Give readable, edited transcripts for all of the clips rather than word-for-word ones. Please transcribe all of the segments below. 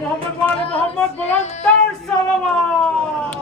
मोहम्मद वाले मोहम्मद बुलंदर सलावत।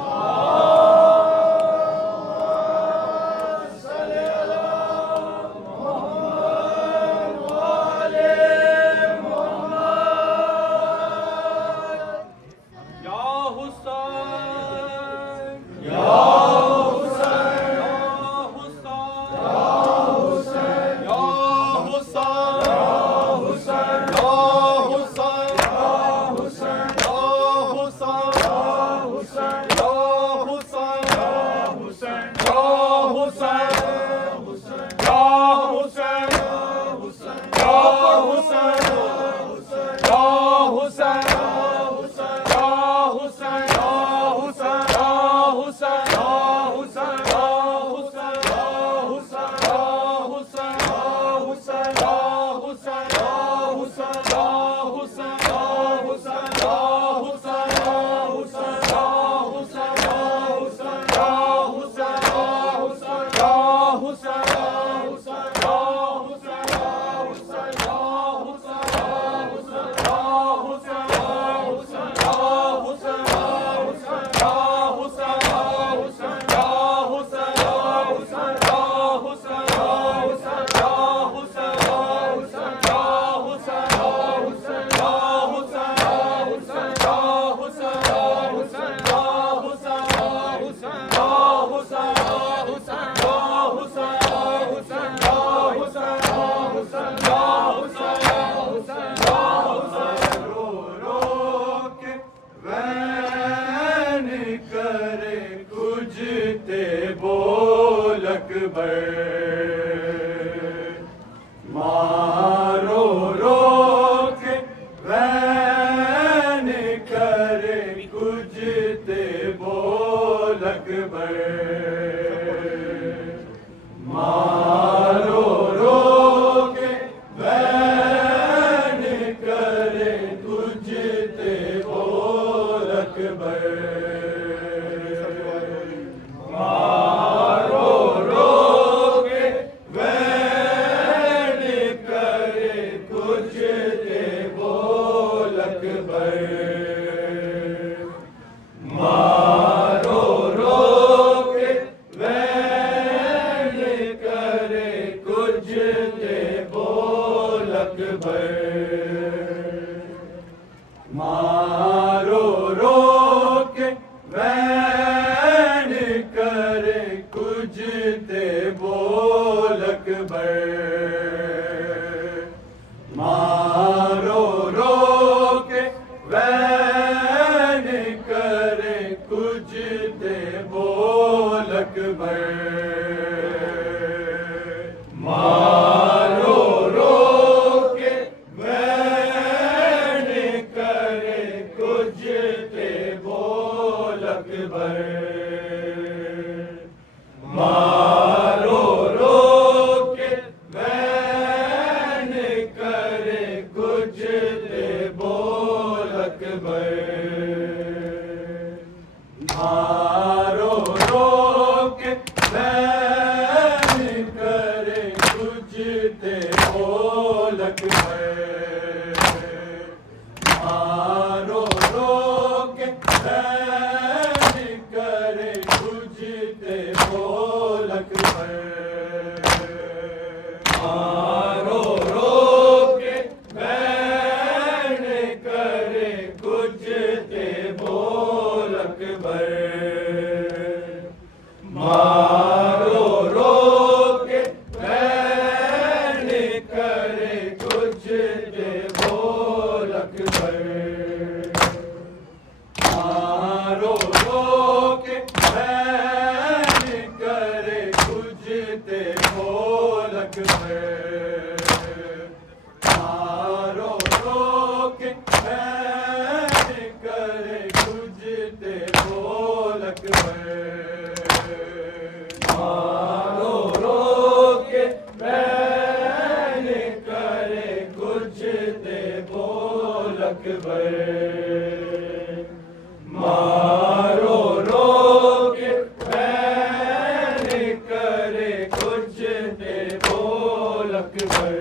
मारो रोक वैन करे कुजते बोल अकबर। मारो रोक वैन करे कुजते बोल अकबर। मारो रोक वैन करे कुजते बोल अकबर। मारो रोक वैन करे कुजते बोल अकबर। मारो रोक वैन करे कुजते बोल अकबर। मारो रोक वैन करे कुजते बोल अकबर। मारो रोक वैन करे कुजते बोल अकबर। मारो रोक वैन करे कुजते बोल अकबर। मारो रोक वैन करे कुजते बोल अकबर। मारो रोक वैन करे कुजते बोल अकबर। मारो रोक वैन करे कुजते बोल अकबर। मारो रोक वैन करे कुजते बोल अकबर। मारो रोक वैन करे कुजते बोल अकबर। मारो रोक वैन करे कुजते बोल अकबर।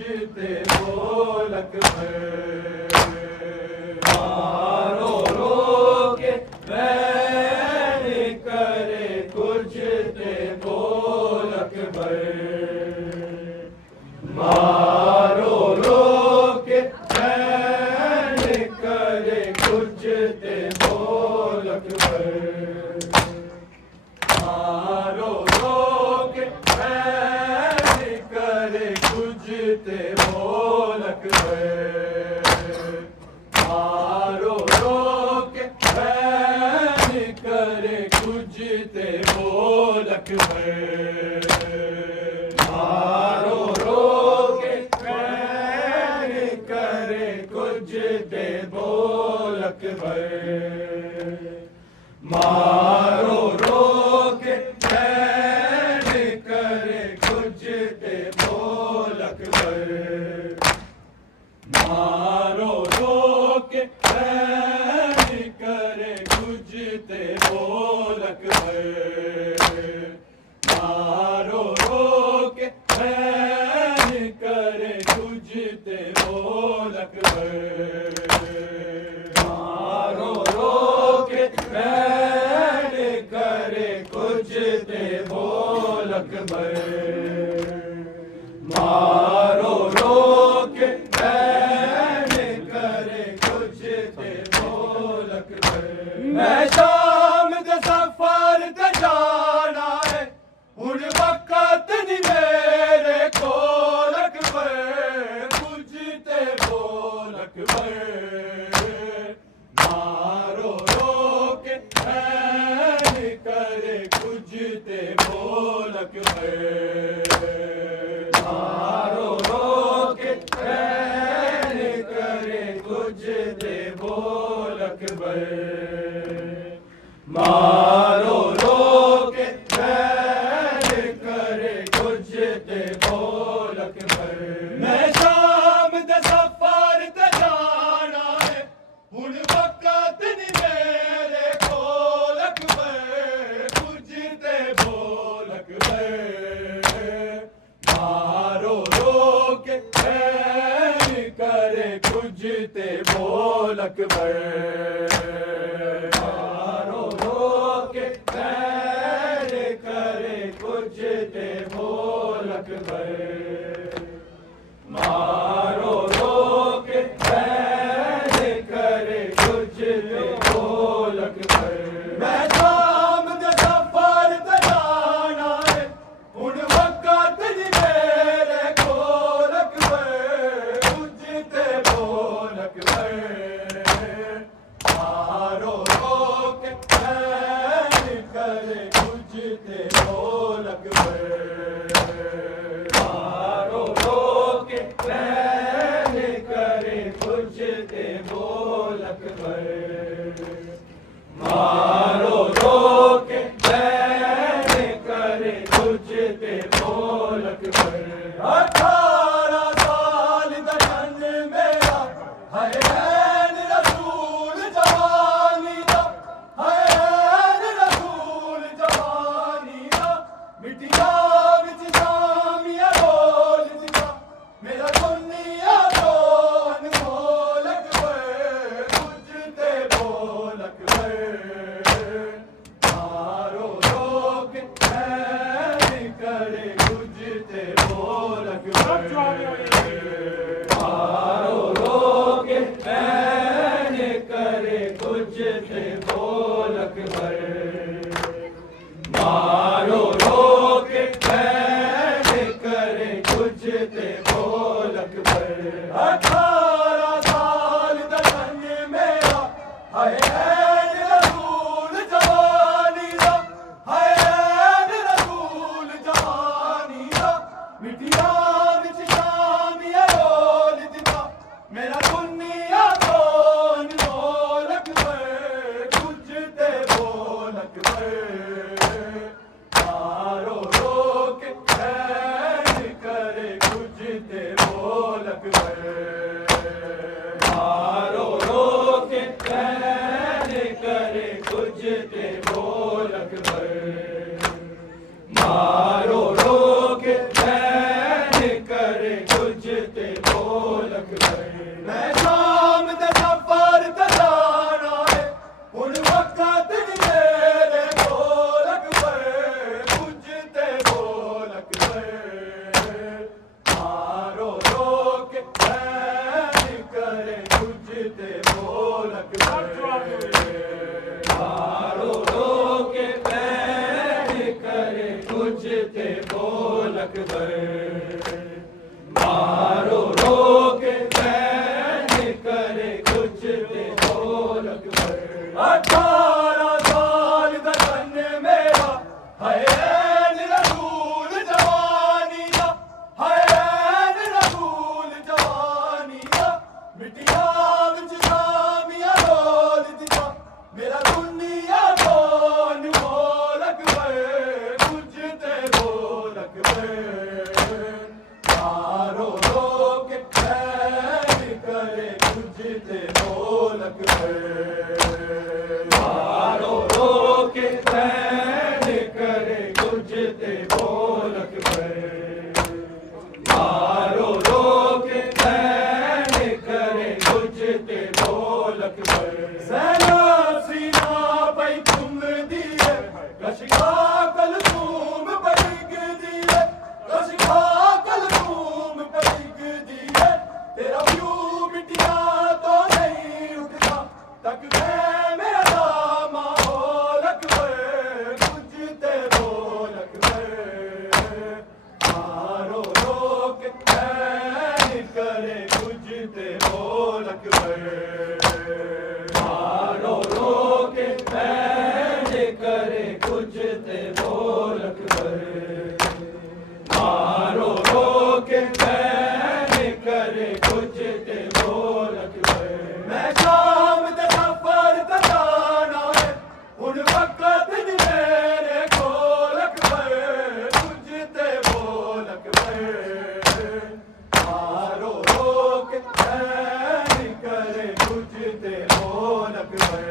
कुझते बोलक भर मारो रोके बैन करे कुझते बोलक भर मारो रोके बैन करे कुझते बोलक भर मारो रोके बैन करे कुझते बोलक भर मारो रोके बैन करे कुझते बोलक भर मारो रोके बैन करे कुझते बोलक भर मारो रोके बैन करे कुझते बोलक भर मारो रोके बैन करे कुझते बोलक भर मारो रोके बैन करे कुझते बोलक भर मारो रोके बैन करे कुझते बोलक भर मारो रोके बैन करे कुझते बोलक भर मैं शाम दे सफर ते जाना है हुण वक्त नी मेरे कोलक भर कुझते बोलक भर मारो रोके बैन करे कुझते बोलक भर मारो रोके बैन करे कुझते बोलक भर मारो रोके बैन करे कुझते बोलक भर मैं शाम दे सफर ते जाना है हुण वक्त नी मेरे कोलक भर कुझते बोलक भर मारो रोके बैन करे कुझते बोलक भर मारो रोके बैन करे कुझते बोलक भर मारो रोके बैन करे कुझते बोलक भर मैं शाम दे सफर ते जाना है हुण वक्त नी मेरे कोलक भर कुझते बोलक भर मारो रोके बैन करे कुझते बोलक भर मारो रोके बैन करे कुझते बोलक भर मारो रोके बैन करे कुझते बोलक भर 18 साल दा जन मेरा हाय ऐन रसूल जवानी दा हाय ऐन रसूल जवानी दा मिट्टिया विच जामिया बोल दिता मेरा दुनिया तो अनमोलक भर कुझते बोलक भर मारो रोके बैन करे कुझते बोलक भर मारो रोके बैन करे कुझते बोलक भर मारो रोके बैन करे कुझते बोलक भर 18 साल दा जन मेरा हाय ऐन रसूल जवानी दा हाय ऐन रसूल जवानी दा मिट्टिया विच जामिया बोल दिता मेरा दुनिया तो अनमोलक भर कुझते बोलक भर मारो रोके बैन करे कुझते बोलक भर मारो रोके बैन करे कुझते बोलक भर मारो रोके बैन करे करे कुछ ते बोल अकबर मैं शाम दे सफर ते जाना है हुण वक्त नी मेरे कोल अकबर कुछ ते बोल अकबर मारो रोक बैन करे कुछ ते बोल अकबर मारो रोक बैन करे कुछ ते बोल अकबर मारो रोक बैन करे कुछ ते बोल अकबर 18 साल दा तन मेरा हाय रसूल जवानी दा हाय रसूल जवानी दा मिटिया विच जामिया रोल दिता मेरा दुनिया तो अनमोल अकबर कुछ ते बोल अकबर मारो रोक बैन करे कुछ ते बोल अकबर मारो रोक बैन करे कुछ ते बोल अकबर मारो रोक बैन करे कुछ ते बोल अकबर सेना सीना पई तुम दिए कशिका कलसूम पड़ग दिए कशिका कलसूम पड़ग दिए तेरा व्यू मिटिया तो नहीं उठता तक मेरा माहौल अकबर कुछ ते बोल अकबर मारो रोक बैन करे कुछ ते बोल अकबर मारो रोक बैन करे कुछ ते बोल अकबर मारो रोक बैन करे कुछ ते बोल अकबर मैं शाम दे सफर ते जाना है हुण वक्त नी मेरे कोल अकबर कुछ ते बोल अकबर मारो रोक बैन करे कुछ ते बोल अकबर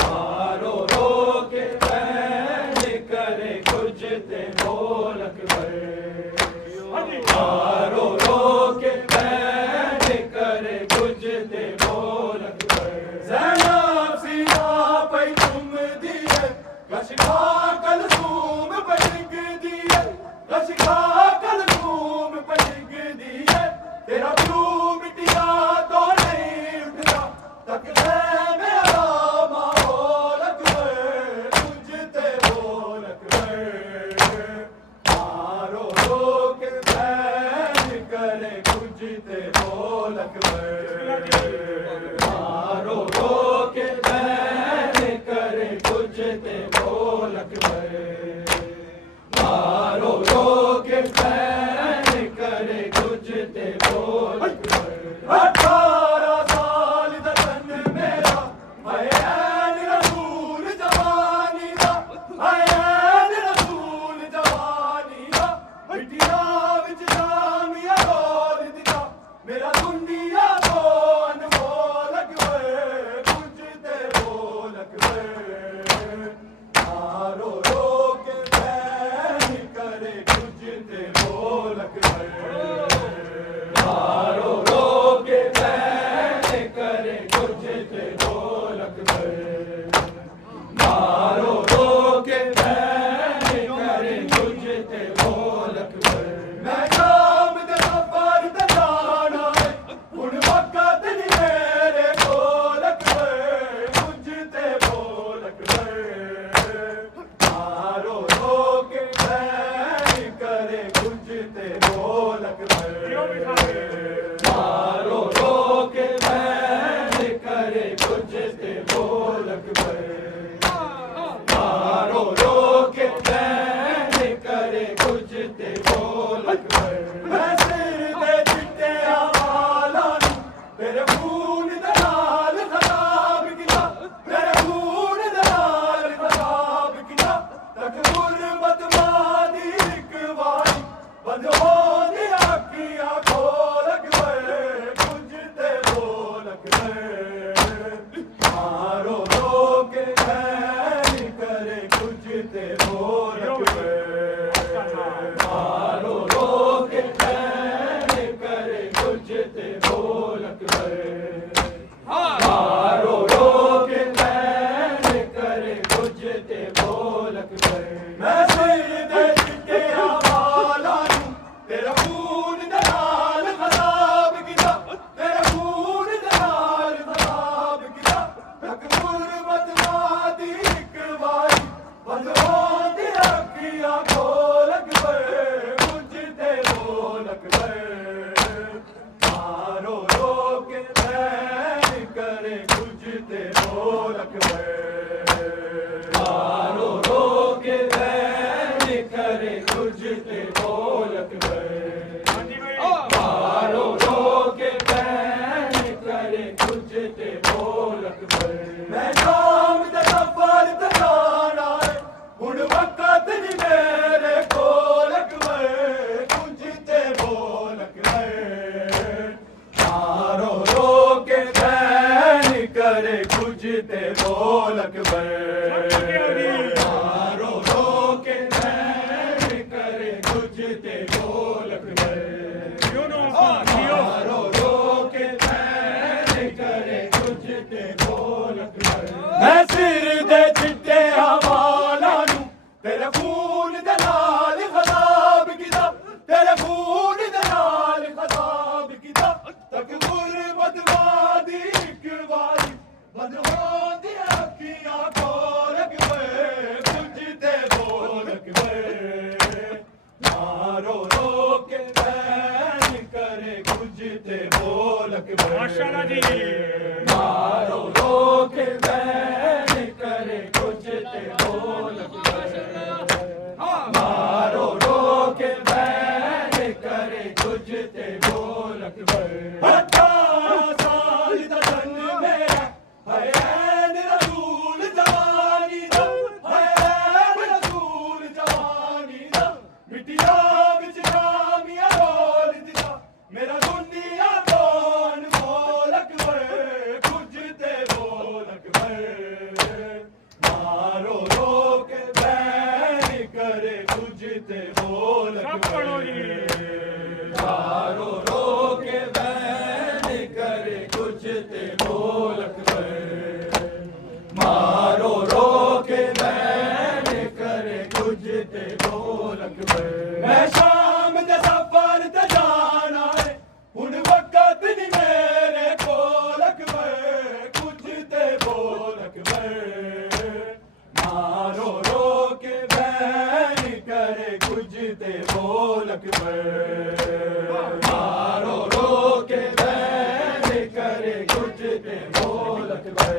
मारो रोक बैन करे कुछ ते बोल अकबर मारो रोक बैन करे कुछ ते बोल अकबर ज़ैनब सीना पई तुम दिए कशिका कलसूम पड़ग दिए कशिका कलसूम पड़ग दिए तेरा व्यू मिटिया तो नहीं उठता तक मेरा माहौल अकबर कुछ ते बोल अकबर मारो रोक बैन करे कुछ ते बोल अकबर मारो रोक बैन करे कुछ ते बोल अकबर मारो रोक बैन करे कुछ ते बोल अकबर 18 साल दा तन मेरा हाय रसूल जवानी दा हाय रसूल जवानी दा मिटिया विच जामिया रोल दिता मेरा दुनिया तो अनमोल ढोलक भर माशाल्लाह जी मारो रोके बैन करे कुछ ते ढोलक भर मारो रोके बैन करे कुछ ते ढोलक भर 18 साल दा सन मेरा है ऐन रसूल जवानी दा है ऐन रसूल जवानी दा मिटिया विच शामिया रोल दिता मेरा दुनिया कौन बोलक भर कुछ ते बोलक भर मारो रोक बैन करे कुछ ते बोलक सब पढ़ो जी मारो रोक बैन करे कुछ ते बोलक भर मारो रोक बैन करे कुछ ते बोलक भर मैं शाम दे सफर ते जाना है हुन वक्त नहीं मेरे कोलक भर कुछ ते बोलक भर मारो रोक बैन करे कुछ ते बोलक भर मारो रोक बैन करे कुछ ते बोलक भर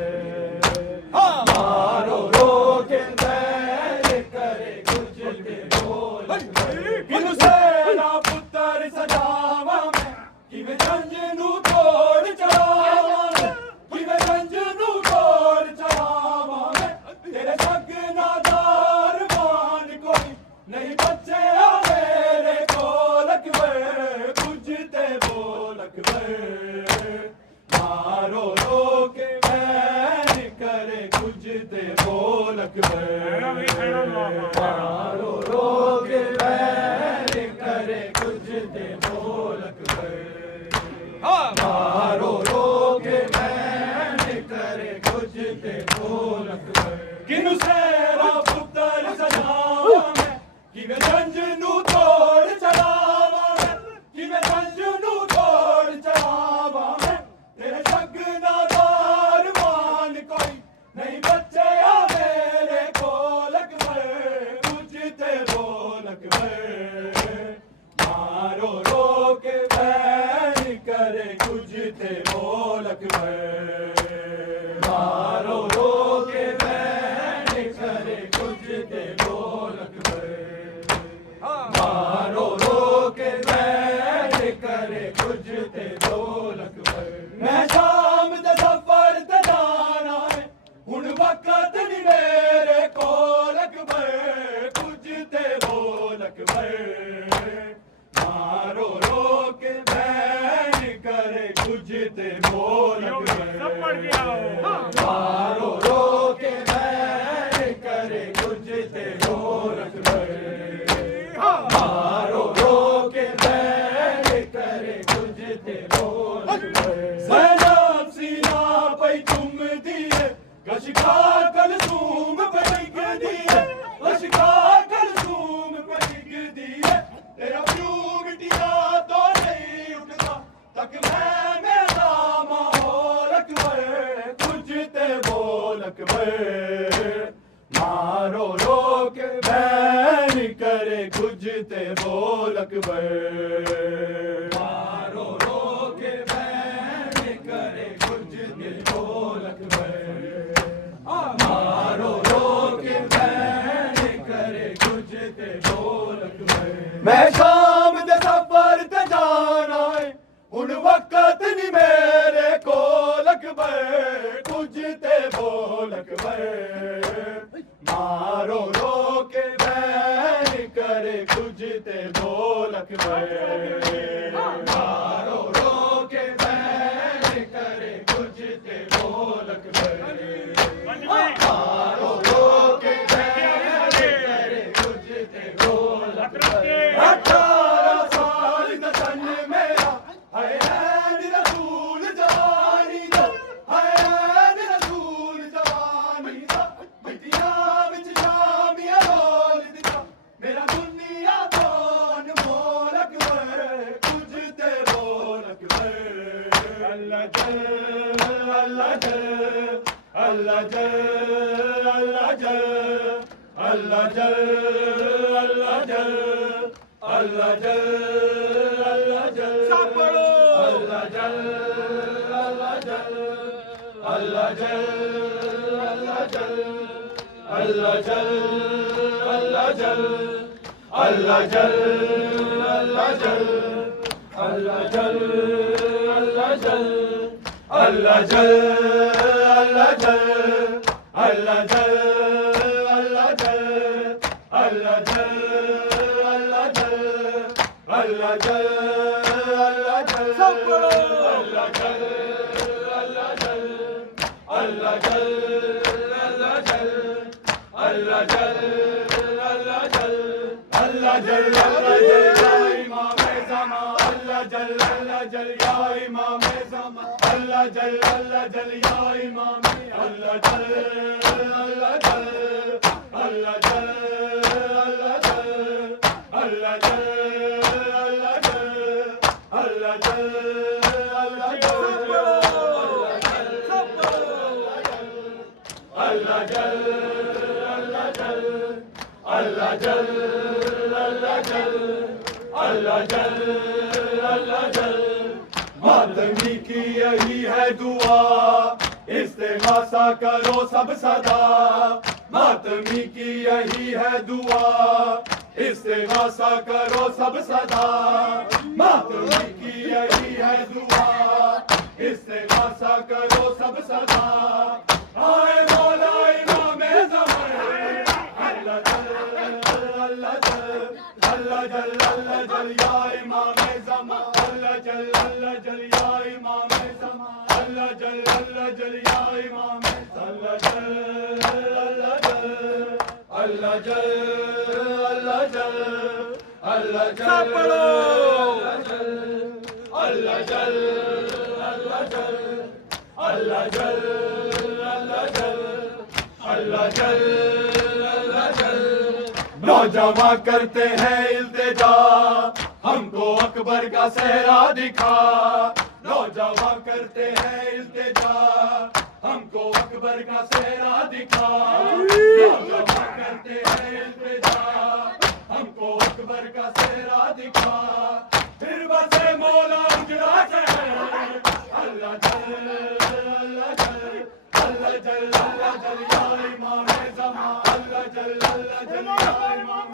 मारो रोक बैन करे कुछ ते बोलक भर किनु सेना पुत्र सजावा मैं किवे जंज नू तोड़ चढ़ावा मैं किवे जंज नू तोड़ चढ़ावा मैं तेरे सगना दार मान कोई नहीं बच्चे मेरे कोलक भर कुछ ते बोलक भर मारो रोक बैन करे कुछ ते बोलक भर मारो रोक बैन करे कुछ ते बोलक भर मारो रोक बैन करे कुछ ते बोलक भर किनु सेरा पुत्र सजावा मैं किवे जंज नू तोड़ चढ़ावा मैं किवे जंज नू तोड़ चढ़ावा मैं तेरे सगना दार मान कोई नहीं बच्चे मेरे कोलक भर कुछ ते बोलक भर मारो रोक बैन करे कुछ ते बोलक भर मारो रोक बैन करे कुछ ते बोलक भर मारो रोक बैन करे कुछ ते बोलक भर मैं शाम दे सफर ते जाना है हुन वक्त नहीं मेरे कोलक भर कुछ ते बोलक भर मारो रोक बैन करे कुछ ते बोलक भर सब पढ़ गया मारो रोक बैन करे कुछ ते बोलक भर मारो रोक बैन करे कुछ ते बोलक भर ज़ैनब सीना पे तुम दिए कशिका कलसूम पे टिक दिए कशिका कलसूम पे टिक दिए तेरा क्यों मिटिया तो नहीं उठता तक मैं मेरा माहौलक भर कुछ ते बोलक भर मारो रोक बैन करे कुछ ते बोलक भर मारो रोक बैन करे कुछ ते बोलक भर मारो रोक बैन करे कुछ ते बोलक भर मैं शाम दे सफर ते जाना है हुन वक्त नहीं मेरे कोलक भर कुछ ते बोलक भर मारो रोक बैन करे कुछ ते बोलक भर मारो रोक बैन करे कुछ ते बोलक भर मारो रोक बैन करे कुछ ते बोलक भर 18 साल दा सन मेरा है ऐन रसूल जवानी दा है ऐन रसूल जवानी दा मिटिया विच शामिया रोल दिता मेरा दुनिया कौन बोलक भर कुछ ते बोलक भर अल्लाह जल अल्लाह जल अल्लाह जल अल्लाह जल अल्लाह जल अल्लाह जल अल्लाह जल अल्लाह जल अल्लाह जल अल्लाह जल अल्लाह जल अल्लाह जल अल्लाह जल अल्लाह जल अल्लाह जल अल्लाह जल अल्लाह जल अल्लाह जल अल्लाह जल अल्लाह जल अल्लाह जल अल्लाह जल अल्लाह जल अल्लाह जल अल्लाह जल अल्लाह जल सब बोलो अल्लाह जल अल्लाह जल अल्लाह जल अल्लाह जल अल्लाह जल अल्लाह जल अल्लाह जल अल्लाह जल या इमाम ज़मा अल्लाह जल या इमाम ज़मा अल्लाह जल या इमाम अल्लाह जल अल्लाह जल अल्लाह जल अल्लाह जल अल्लाह जल अल्लाह जल अल्लाह जल अल्लाह जल अल्लाह जल अल्लाह जल अल्लाह जल अल्लाह जल अल्लाह जल अल्लाह जल मातमी की यही है दुआ इस्तेगासा करो सब सदा मातमी की यही है दुआ इस्तेगासा करो सब सदा मातमी की यही है दुआ इस्तेगासा करो सब सदा आए मौला इमाम ज़मान अल्लाह जल अल्लाह जल अल्लाह जल अल्लाह जल या इमाम ज़मान अल्लाह जल या इमाम ज़मान अल्लाह जल या इमाम अल्लाह जल अल्लाह जल अल्लाह जल अल्लाह जल अल्लाह जल अल्लाह जल अल्लाह जल अल्लाह जल अल्लाह जल अल्लाह जल अल्लाह जल नौजवान करते हैं इल्तिजा हमको अकबर का सेहरा दिखा नौजवान करते हैं इल्तिजा हमको अकबर का सेहरा दिखा नौजवान करते हैं इल्तिजा हमको अकबर का सेहरा दिखा फिर बसे मौला उजड़ा से अल्लाह जल अल्लाह जल अल्लाह जल अल्लाह जल या इमाम ज़मा अल्लाह जल या इमाम